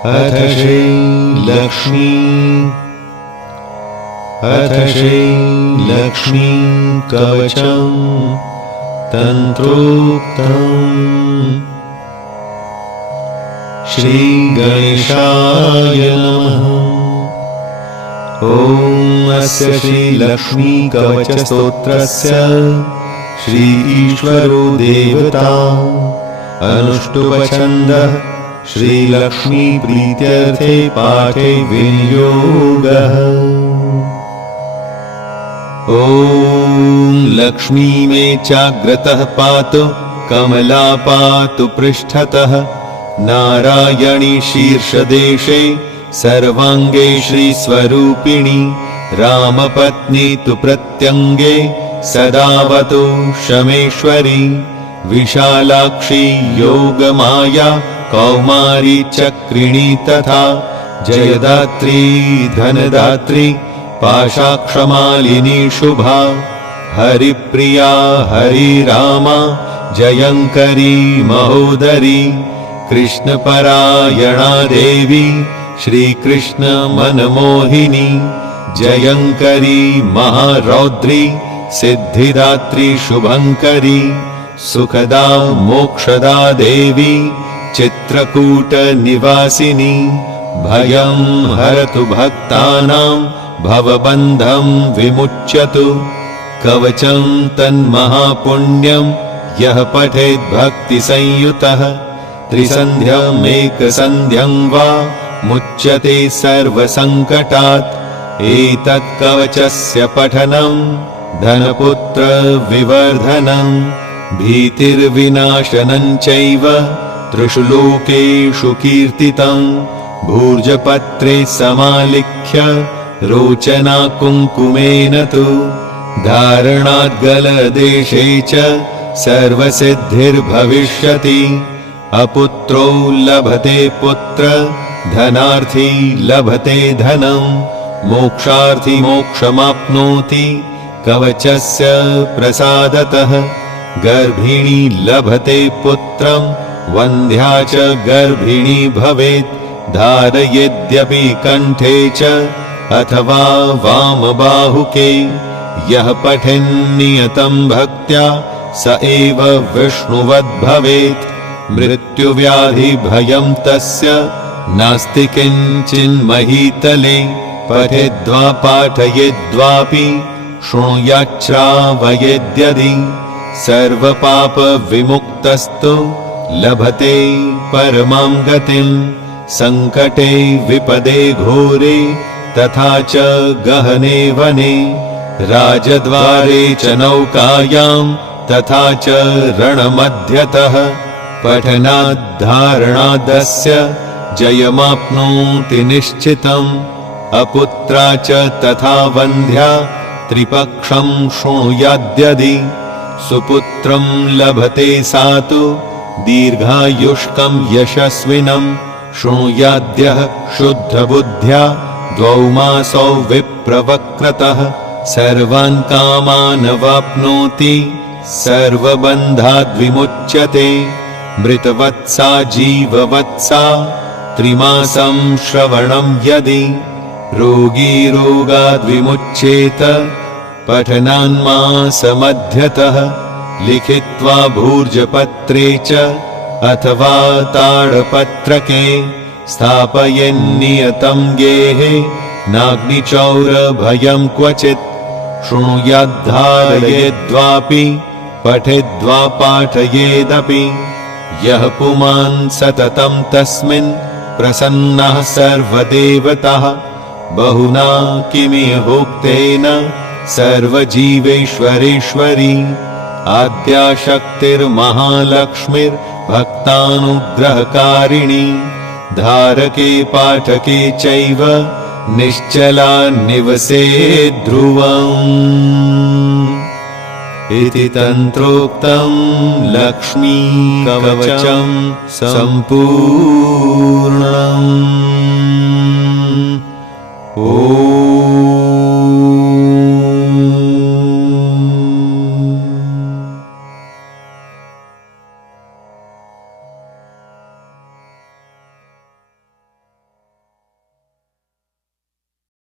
अथ श्रीलक्ष्मी कवचं तन्त्रोक्तम्। श्रीगणेशाय नमः। ॐ अस्य श्रीलक्ष्मी कवचस्तोत्रस्य श्री ईश्वरो देवता अनुष्टुप्छन्दः श्रीलक्ष्मी प्रीत्यर्थे पाठे विनियोगः। ॐ लक्ष्मी मे चाग्रतः पातु कमला पातु पृष्ठतः नारायणी शीर्षदेशे सर्वाङ्गे श्रीस्वरूपिणी रामपत्नी तु प्रत्यङ्गे सदावतु शमेश्वरी विशालाक्षी योगमाया कौमारी चक्रिणी तथा जयदात्री धनदात्री पाशाक्षमालिनी शुभा हरिप्रिया हरिरामा जयंकरी महोदरी कृष्णपरायणा देवी श्रीकृष्ण मनमोहिनी जयंकरी महारौद्री सिद्धिदात्री शुभंकरी सुखदा मोक्षदा देवी चित्रकूट निवासिनी भयं हरतु भक्तानां भवबन्धं विमुच्यतु। कवचं तन्महापुण्यं यः पठेत् भक्तिसंयुतः त्रिसन्ध्यमेकसन्ध्यं वा मुच्यते सर्वसङ्कटात्। एतत् कवचस्य पठनं धनपुत्र विवर्धनं भीतिर्विनाशनं चैव त्रिषु लोकेषु कीर्तितं। भूर्जपत्रे समालिख्य रोचना कुङ्कुमेन तु धारणाद्गलदेशे च सर्वसिद्धिर्भविष्यति। अपुत्रो लभते पुत्र धनार्थी लभते धनं मोक्षार्थी मोक्षमाप्नोति कवचस्य प्रसादतः। गर्भिणी लभते पुत्रं वन्ध्या च गर्भिणी भवेत् धारयेद्यपि कण्ठे च अथवा वामबाहुके। यः पठेन्नियतं भक्त्या स एव विष्णुवद्भवेत्। मृत्युव्याधिभयं तस्य नास्ति किञ्चिन्महीतले। पठेद्वा पाठयेद्वापि शृणुयाच्छ्रावयेद्यदि सर्वपापविमुक्तस्तु लभते परमां गतिम्। सङ्कटे विपदे घोरे तथा च गहने वने राजद्वारे च नौकायां तथा च रणमध्यतः पठनाद्धारणादस्य जयमाप्नोति निश्चितम्। अपुत्रा च तथा वन्ध्या त्रिपक्षं शृणुयाद्यदि सुपुत्रं लभते सा तु दीर्घायुष्कं यशस्विनं। शृणुयाद्यः शुद्धबुद्ध्या द्वौ मासौ विप्रवक्रतः सर्वान् कामान् वाप्नोति सर्वबन्धाद्विमुच्यते। मृतवत्सा जीववत्सा त्रिमासं श्रवणं यदि रोगी रोगाद्विमुच्येत पठनान्मासमध्यतः। लिखित्वा भूर्जपत्रे च अथवा ताडपत्रके स्थापयन्नियतं गेहे नाग्निचौरभयं क्वचित्। शृणुयाद्धारयेद्वापि पठेद्वा पाठयेदपि यः पुमान् सततं तस्मिन् प्रसन्नः सर्वदेवतः। बहुना किमिहोक्तेन सर्वजीवेश्वरेश्वरी आद्याशक्तिर्महालक्ष्मीर्भक्तानुग्रहकारिणी धारके पाठके चैव निश्चला निवसेत् ध्रुवम्। इति तन्त्रोक्तं लक्ष्मी कवचं सम्पूर्णम्। ॐ